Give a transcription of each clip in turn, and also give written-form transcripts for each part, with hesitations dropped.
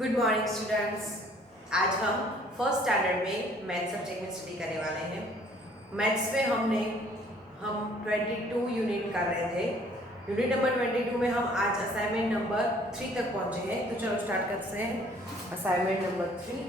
Good morning students. आज हम first standard में मैथ्स सब्जेक्ट में स्टडी करने वाले हैं। मैथ्स में हम 22 यूनिट कर रहे थे। यूनिट नंबर 22 में हम आज असाइनमेंट नंबर 3 तक पहुंचे हैं। तो चलो स्टार्ट करते हैं असाइनमेंट नंबर 3।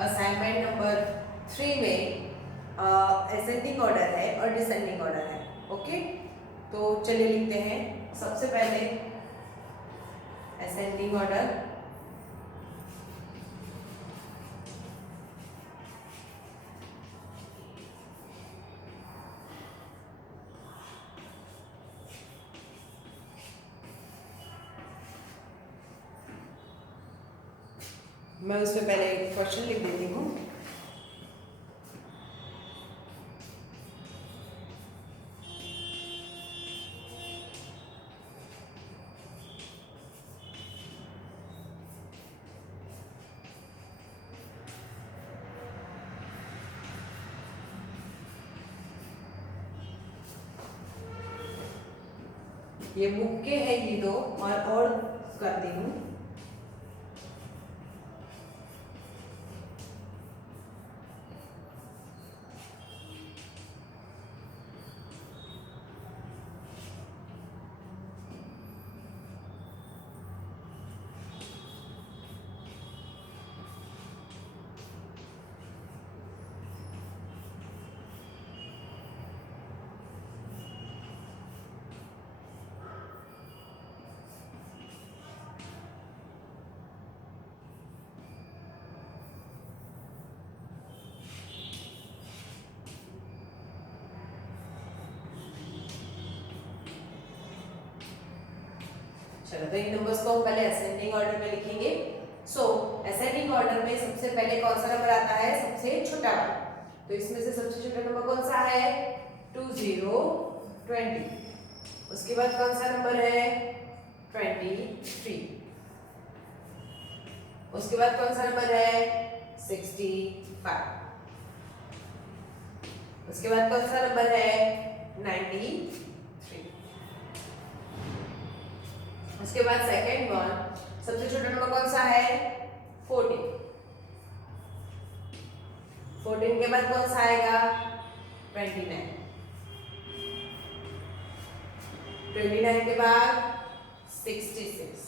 असाइनमेंट नंबर 3 में असेंडिंग ऑर्डर है और डिसेंडिंग ऑर्डर है। ओके, तो चलिए लिखते हैं। सबसे पहले असेंडिंग ऑर्डर। मैं उसमें पहले एक क्वेश्चन लिख देती हूँ। ये बुक के है ये दो और करती हूँ। चलो, तो इन नंबर्स को हम पहले असेंडिंग ऑर्डर में लिखेंगे। सो असेंडिंग ऑर्डर में सबसे पहले कौन सा नंबर आता है? सबसे छोटा वाला। तो इसमें से सबसे छोटा नंबर कौन सा है? 2020। उसके बाद कौन सा नंबर है? 23। उसके बाद कौन सा नंबर है? 65। उसके बाद कौन सा नंबर है? 93। उसके बाद सेकेंड वन, सबसे छोटा नंबर कौन सा है? 14। 14 के बाद कौन सा आएगा? 29। 29 के बाद 66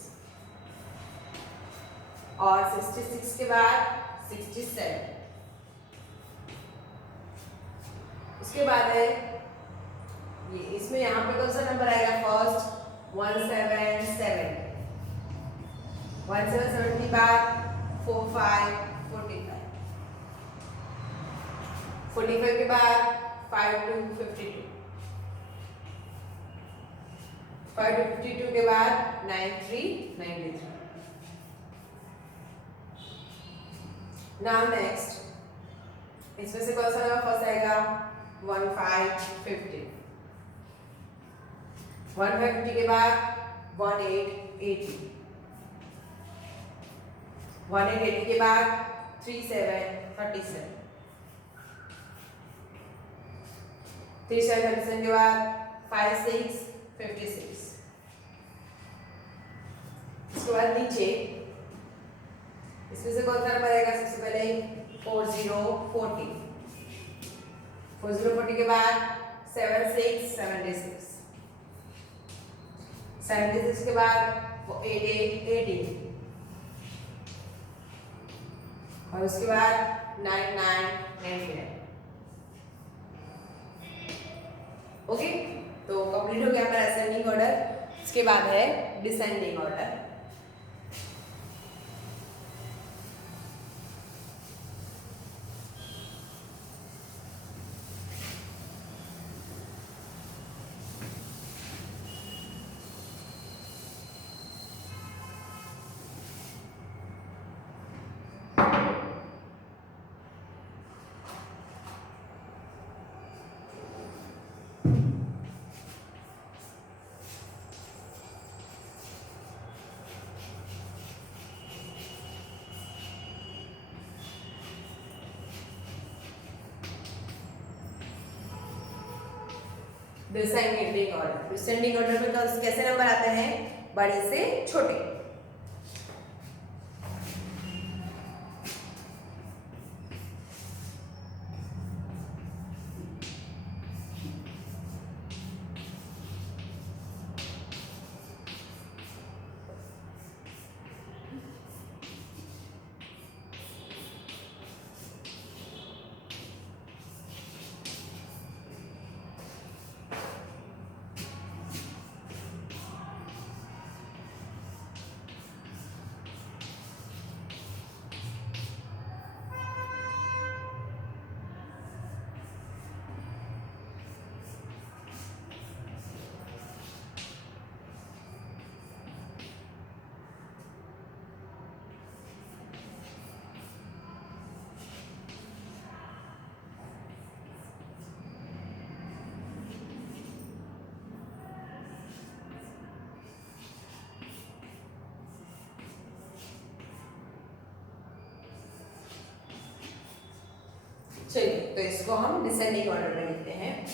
और 66 के बाद 67। उसके बाद है ये, इसमें यहाँ पे कौन सा नंबर आएगा? फर्स्ट 177। 177 के बाद 45, 45। 45 के बाद 52, 52। 52 के बाद 93, 93। नाउ नेक्स्ट, इसमें से कौन सा नंबर फर्स्ट आएगा? 1550। 1550 के बाद 1880। 1880 के बाद 3737। 3737 के बाद 5656। इसके बाद नीचे इसमें से कौन सा नंबर आएगा? सबसे पहले 4040। 4040 के बाद 7676। 76 के बाद 8880 और उसके बाद 9999। ओके, तो कंप्लीट हो गया हमारा असेंडिंग ऑर्डर। इसके बाद है descending order. Descending order. Descending order में कैसे नंबर आते हैं, बड़े से छोटे। चलिए, तो इसको हम डिसेंडिंग ऑर्डर में लिखते हैं।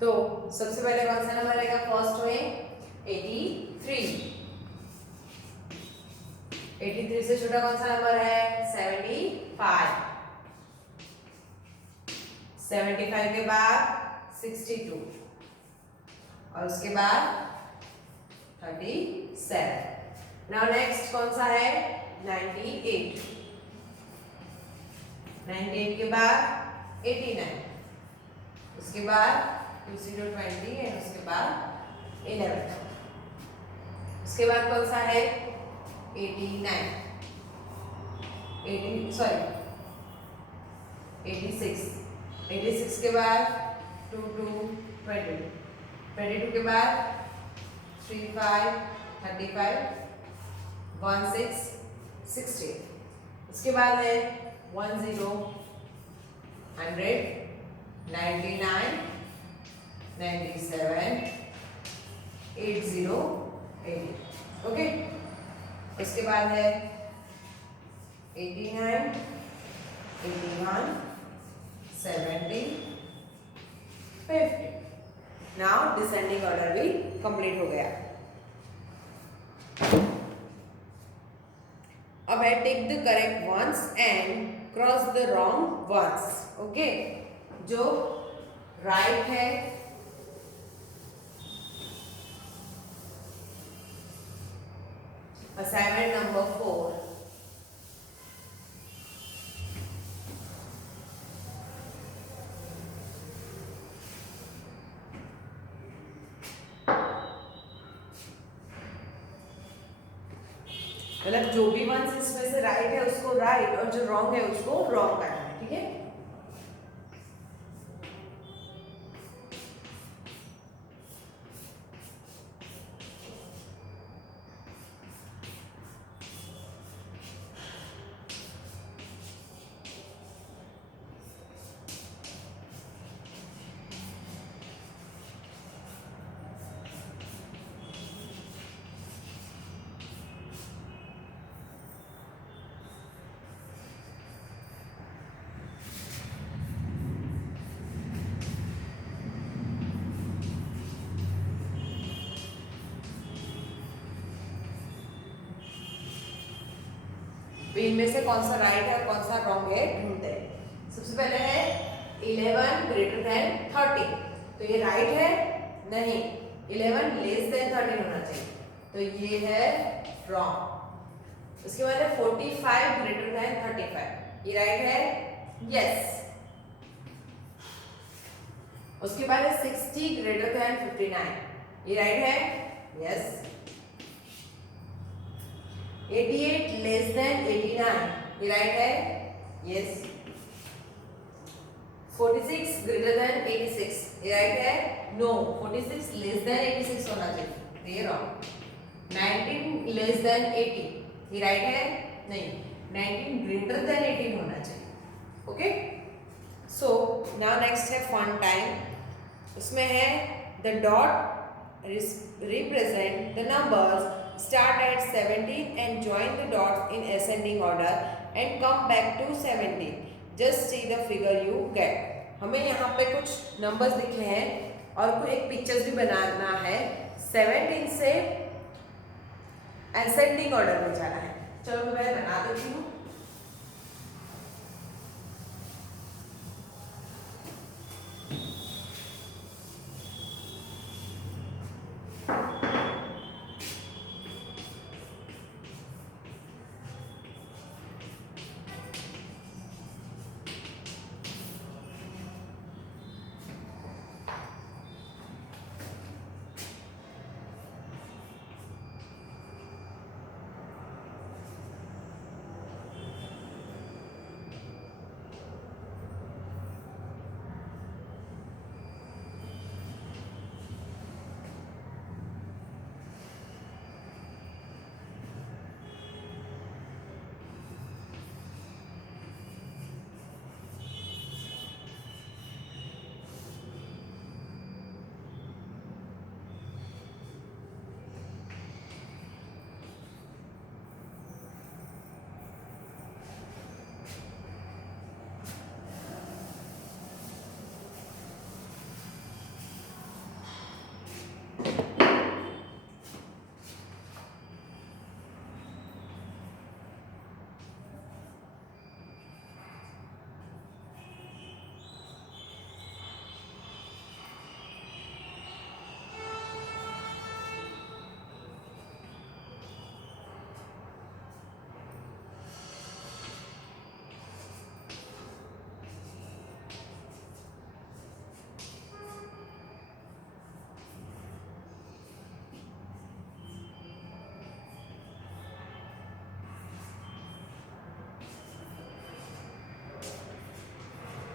तो सबसे पहले कौन सा नंबर आएगा फर्स्ट में, 83। 83 से छोटा कौन सा नंबर है, 75। 75 के बाद 62 और उसके बाद 37। नाउ नेक्स्ट कौन सा है, 98। 98 के बाद 89, उसके बाद 2020 एंड उसके बाद 11। उसके बाद कौन सा है, 89, 86। 86 के बाद 22, 22 के बाद 35, 35, 16, 60। उसके बाद है 10, 100, 99, 97, 80, 80। ओके, उसके बाद है 89, 81, 70, 50। नाउ डिसेंडिंग ऑर्डर भी कंप्लीट हो गया। अब है take the correct ones and cross the wrong ones. Okay, जो राइट है असाइनमेंट नंबर 4, मतलब जो भी वंस इसमें से राइट है उसको राइट और जो रॉन्ग है उसको रॉन्ग करना है, ठीक है। इनमें से कौन सा राइट है कौन सा रॉन्ग है ढूंढते हैं। सबसे पहले है 11 ग्रेटर देन 30, तो ये राइट है, नहीं 11 लेस देन 13 होना चाहिए, तो ये है रॉन्ग। उसके बाद है 45 ग्रेटर देन 35, ये राइट है, यस। उसके बाद है 60 ग्रेटर देन 59, ये राइट है, यस। 88 लेस देन 89, ये राइट है, यस। 46 ग्रेटर देन 86, ये राइट है, नो 46 लेस देन 86 होना चाहिए, ये रॉन्ग। 19 लेस देन 80, ये राइट है, नहीं 19 ग्रेटर देन 18 होना चाहिए, ओके। सो नाउ नेक्स्ट है फन टाइम। उसमें है the dot represent the numbers start at 17 and join the dots in ascending order and come back to 17. Just see the figure you get. हमें यहाँ पे कुछ numbers दिखे हैं और कोई एक पिक्चर्स भी बनाना है। 17 से असेंडिंग ऑर्डर में जाना है। चलो मैं बना देती हूँ।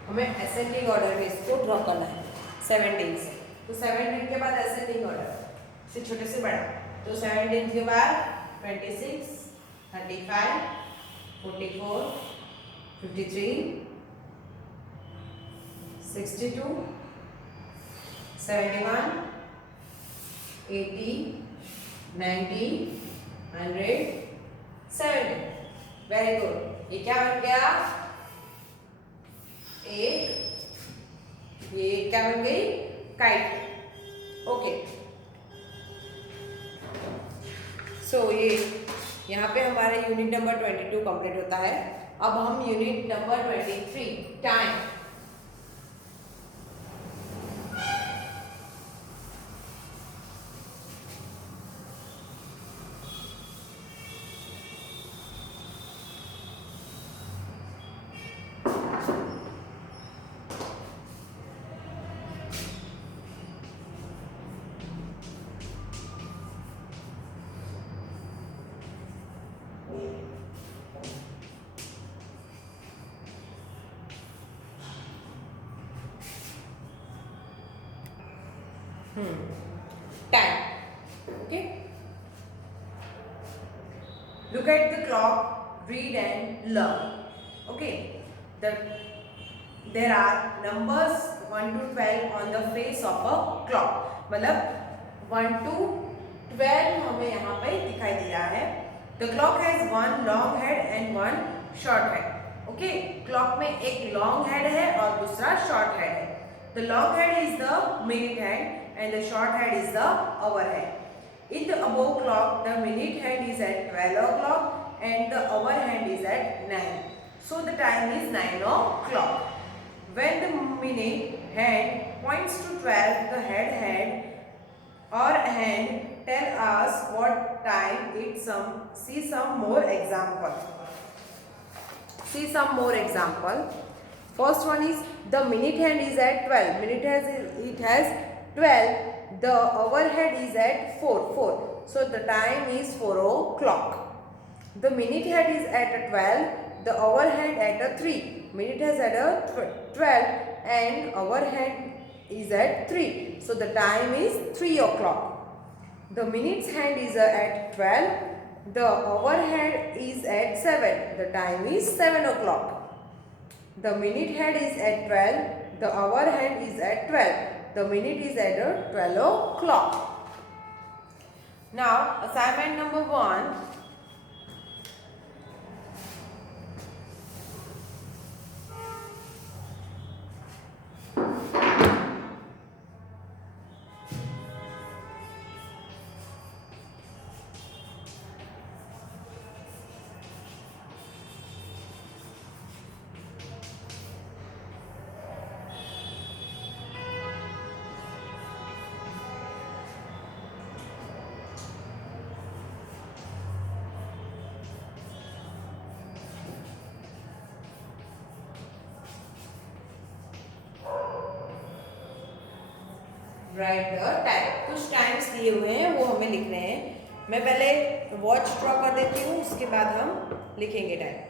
हमें असेंडिंग ऑर्डर में इसको ड्रॉ करना है 17 से। तो 17 के बाद असेंडिंग ऑर्डर से छोटे से बड़ा। तो 17 के बाद 26, 35, 44, 53, 62, 71, 80, 90, 100, 70। Very good. ये क्या बन गया? ये क्या बन गई? काइट। ओके, सो ये यहाँ पे हमारा यूनिट नंबर 22 कंप्लीट होता है। अब हम unit number 23 time. Time. Okay. Look at the clock, read and learn. Okay. There are numbers 1 to 12 on the face of a clock. मतलब 1 to 12 हमें यहाँ पे दिखाई दे रहा है। The clock has one long head and one short head. Okay. Clock में एक long head है और दूसरा short head है। The long head is the minute hand and the short head is the hour hand. In the above clock, the minute hand is at 12 o'clock and the hour hand is at 9. So the time is 9 o'clock. When the minute hand points to 12, the head hand or hand tell us what time it's see some more example. See some more example. First one is the minute hand is at 12. It has 12. The hour hand is at 4. So the time is 4 o'clock. The minute hand is at 12. The hour hand at 3. Minute has at 12 and hour hand is at 3. So the time is 3 o'clock. The minutes hand is at 12. The hour hand is at 7. The time is 7 o'clock. The minute hand is at 12. The hour hand is at 12. The minute is at 12 o'clock. Now, assignment number 1. Right the time. कुछ times दिए हुए हैं वो हमें लिखने हैं। मैं पहले वॉच ड्रॉ कर देती हूँ, उसके बाद हम लिखेंगे टाइम।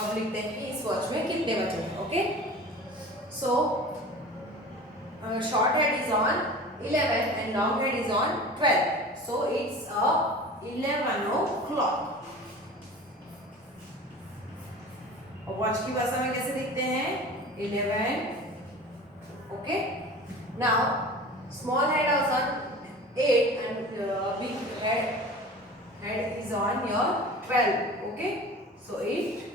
अब लिखते हैं कि इस वॉच में कितने बजे हैं। Okay, so short head is on 11 and long head is on 12, so it's a 11 o'clock। और वॉच की भाषा में कैसे लिखते हैं? 11। Okay, now small head is on 8 and big head is on your 12। okay, so 8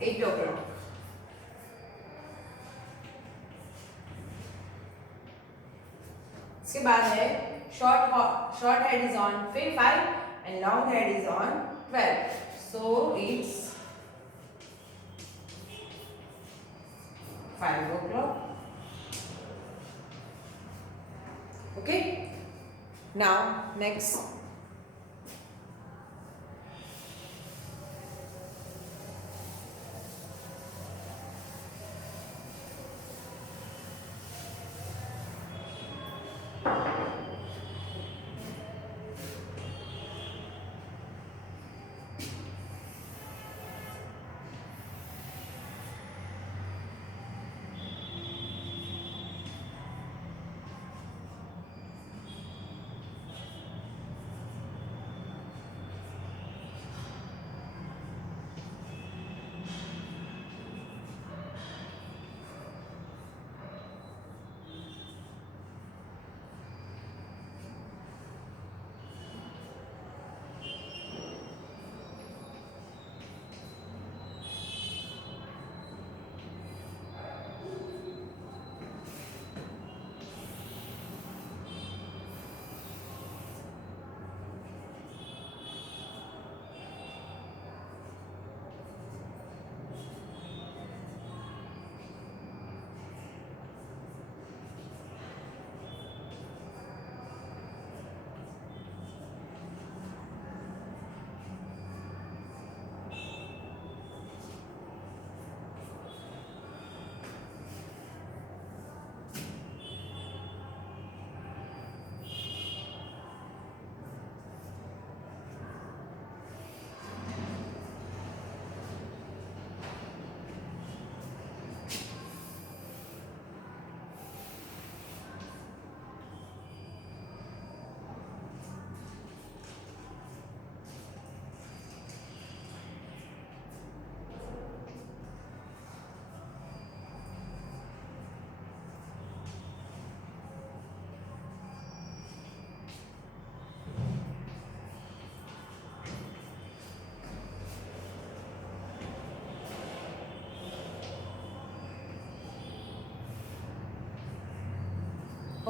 o'clock। इसके बाद है short head is on 5 and long head is on 12, so it's 5 o'clock। okay, now next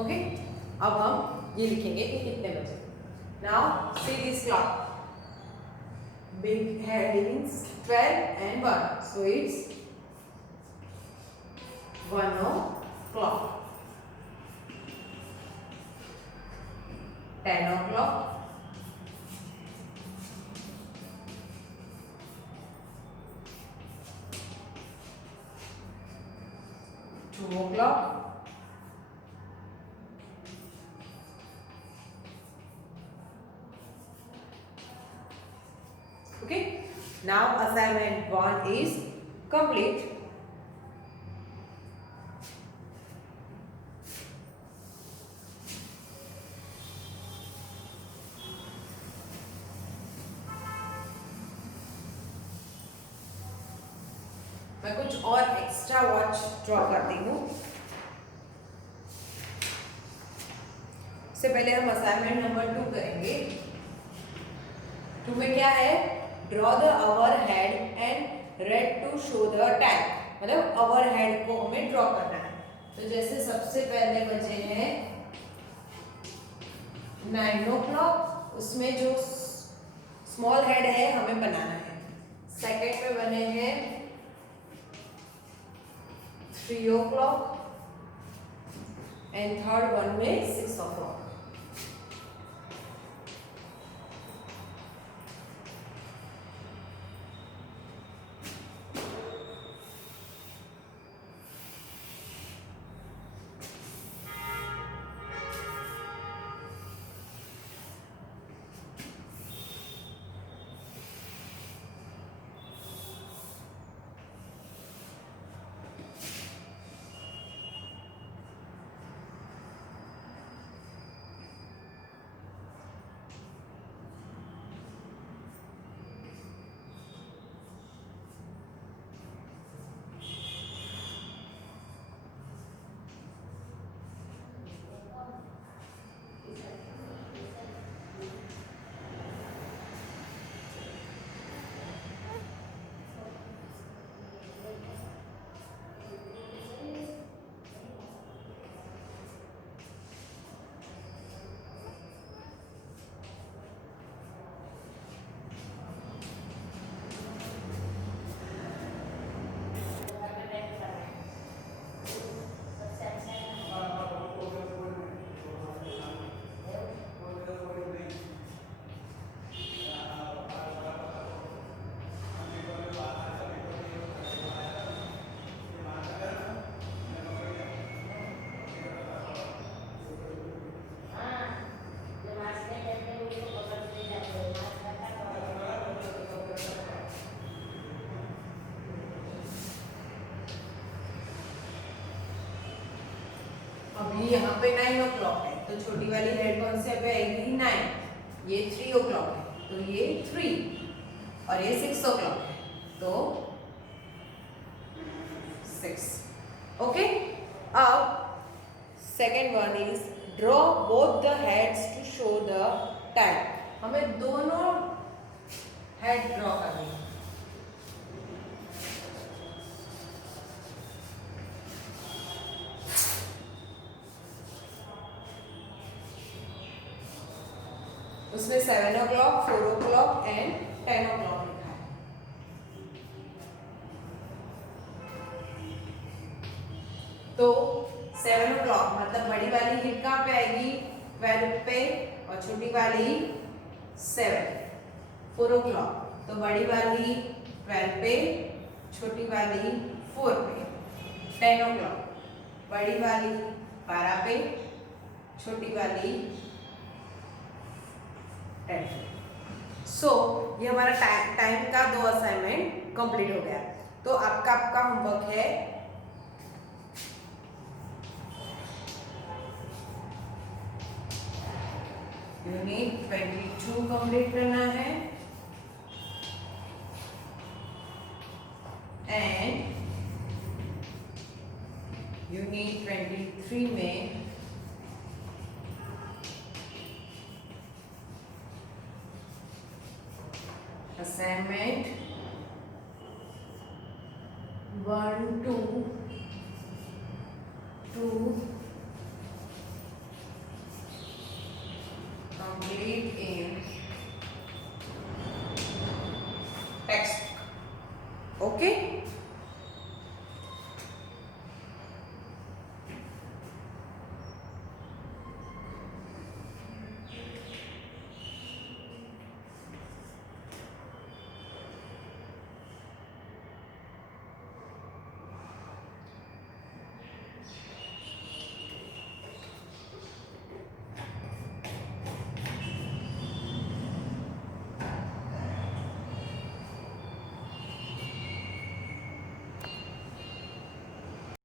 okay, अब हम ये लिखेंगे कि कितने बजे। Now see this clock, big headings 12 and 1, so it's 1 o'clock, 10 o'clock, 2 o'clock, 2 okay, now assignment 1 is complete. मैं कुछ और एक्स्ट्रा वॉच ड्रॉ करती हूँ। इससे पहले हम असाइनमेंट नंबर 2 करेंगे। 2 में क्या है, draw the hour head and red to show the time, मतलब आवर हेड को हमें ड्रॉ करना है। तो जैसे सबसे पहले बजे हैं 9 o'clock, उसमें जो स्मॉल हेड है हमें बनाना है। सेकंड में बने हैं 3 o'clock एंड थर्ड वन में 6 o'clock। अभी यहाँ पे 9 o'clock है, तो छोटी वाली हेड कौन से पे आएगी, 9। ये 3 o'clock है, तो ये 3, और ये 6 o'clock है, तो 6। ओके, अब second one is draw both the heads to show the time. हमें दोनों हेड ड्रॉ करनी है। उसमें 7 o'clock, 4 o'clock एंड 10 o'clock लिखा है। तो 7 o'clock मतलब बड़ी वाली हिट कहाँ पे आएगी, 12 पे, और छोटी वाली 7। 4 o'clock तो बड़ी वाली 12 पे, छोटी वाली 4 पे। 10 o'clock बड़ी वाली 12 पे, छोटी वाली 10 पे। सो ये हमारा टाइम का 2 असाइनमेंट कंप्लीट हो गया। तो आपका होमवर्क है यूनिट 22 कंप्लीट करना है एंड यूनिट 23 में असाइनमेंट 1, 2, 2, ओके।